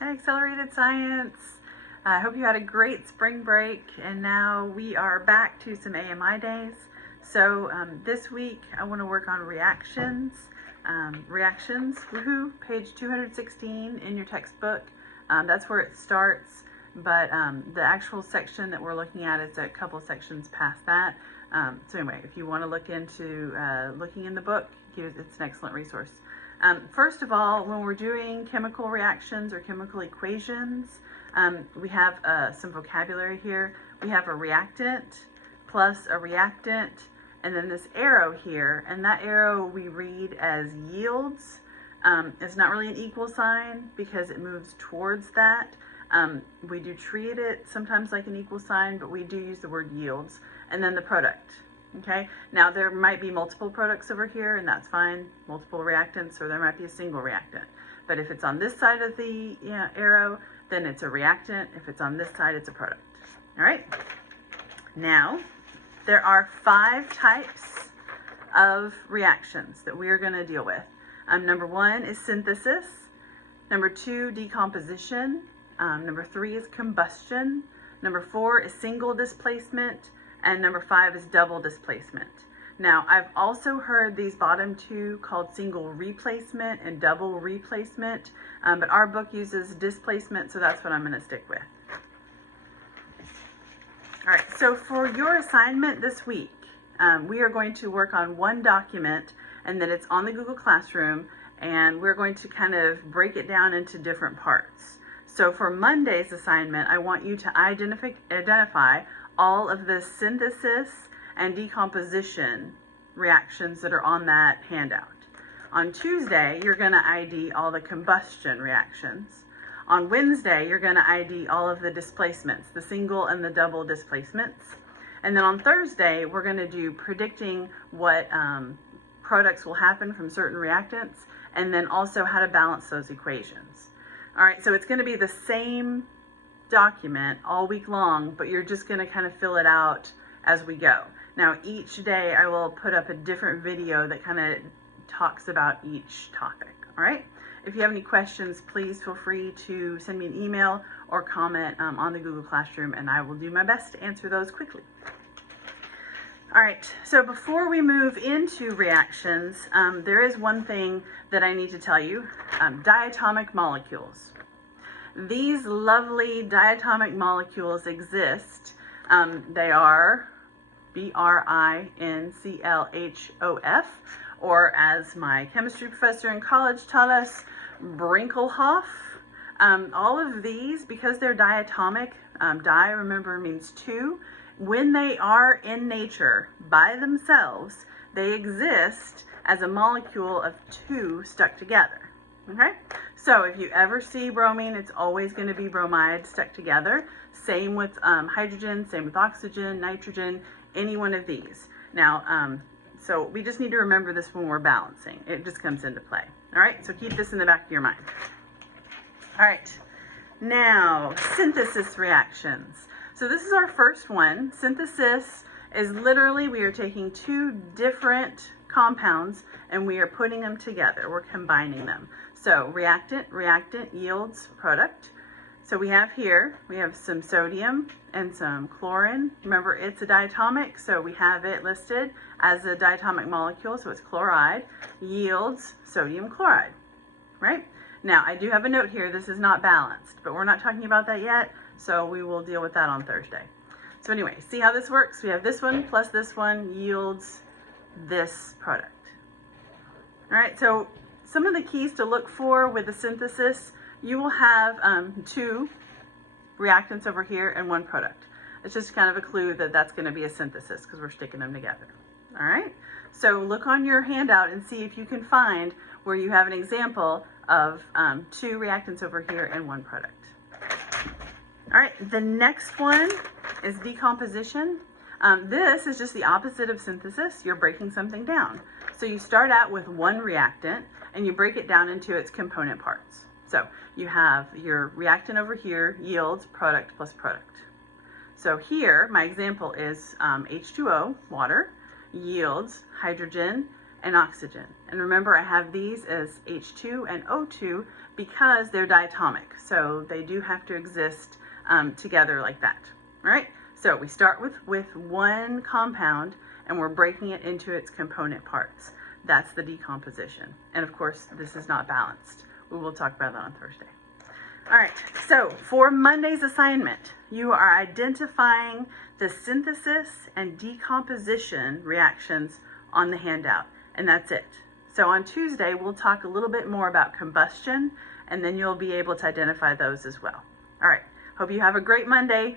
Hi, Accelerated Science. I hope you had a great spring break, and now we are back to some AMI days. So this week I want to work on reactions. Reactions, woohoo, page 216 in your textbook. That's where it starts, but the actual section that we're looking at is a couple sections past that. So anyway, if you want to look into looking in the book, it's an excellent resource. First of all, when we're doing chemical reactions or chemical equations, we have some vocabulary here. We have a reactant plus a reactant, and then this arrow here, and that arrow we read as yields. It's not really an equal sign because it moves towards that. We do treat it sometimes like an equal sign, but we do use the word yields, and then the product. Okay, now there might be multiple products over here, and that's fine, multiple reactants, or there might be a single reactant. But if it's on this side of the arrow, then it's a reactant. If it's on this side, it's a product. All right, now there are 5 types of reactions that we are going to deal with. Number 1 is synthesis. Number 2, decomposition. Number 3 is combustion. Number 4 is single displacement. And number 5 is double displacement. Now, I've also heard these bottom 2 called single replacement and double replacement, but our book uses displacement, so that's what I'm going to stick with. All right, so for your assignment this week, we are going to work on one document, and then it's on the Google Classroom, and we're going to kind of break it down into different parts. So for Monday's assignment, I want you to identify all of the synthesis and decomposition reactions that are on that handout. On Tuesday, you're going to ID all the combustion reactions. On Wednesday, you're going to ID all of the displacements, the single and the double displacements. And then on Thursday, we're going to do predicting what products will happen from certain reactants, and then also how to balance those equations. All right, so it's going to be the same document all week long, but you're just going to kind of fill it out as we go. Now each day I will put up a different video that kind of talks about each topic. All right, if you have any questions, please feel free to send me an email or comment on the Google Classroom, and I will do my best to answer those quickly. All right, so before we move into reactions, there is one thing that I need to tell you. Diatomic molecules. These lovely diatomic molecules exist. They are BRINCLHOF, or as my chemistry professor in college taught us, Brinkelhoff. All of these, because they're diatomic, di, remember, means 2. When they are in nature by themselves, they exist as a molecule of 2 stuck together. Okay, so if you ever see bromine, it's always going to be bromide stuck together. Same with hydrogen, same with oxygen, nitrogen, any one of these. Now, so we just need to remember this when we're balancing. It just comes into play. All right, so keep this in the back of your mind. All right, now synthesis reactions. So this is our first one. Synthesis is literally, we are taking 2 different compounds and we are putting them together. We're combining them. So reactant yields product. So we have here, we have some sodium and some chlorine. Remember, it's a diatomic, so we have it listed as a diatomic molecule, so it's chloride, yields sodium chloride, right? Now, I do have a note here, this is not balanced, but we're not talking about that yet, so we will deal with that on Thursday. So anyway, see how this works? We have this one plus this one yields this product. All right, so some of the keys to look for with the synthesis, you will have 2 reactants over here and 1 product. It's just kind of a clue that that's going to be a synthesis because we're sticking them together. All right, so look on your handout and see if you can find where you have an example of 2 reactants over here and 1 product. All right, the next one is decomposition. This is just the opposite of synthesis. You're breaking something down. So you start out with 1 reactant and you break it down into its component parts. So you have your reactant over here, yields product plus product. So here, my example is H2O, water, yields hydrogen and oxygen. And remember, I have these as H2 and O2 because they're diatomic. So they do have to exist together like that. All right? So we start with one compound and we're breaking it into its component parts. That's the decomposition. And of course, this is not balanced. We will talk about that on Thursday. All right, so for Monday's assignment, you are identifying the synthesis and decomposition reactions on the handout, and that's it. So on Tuesday, we'll talk a little bit more about combustion, and then you'll be able to identify those as well. All right, hope you have a great Monday.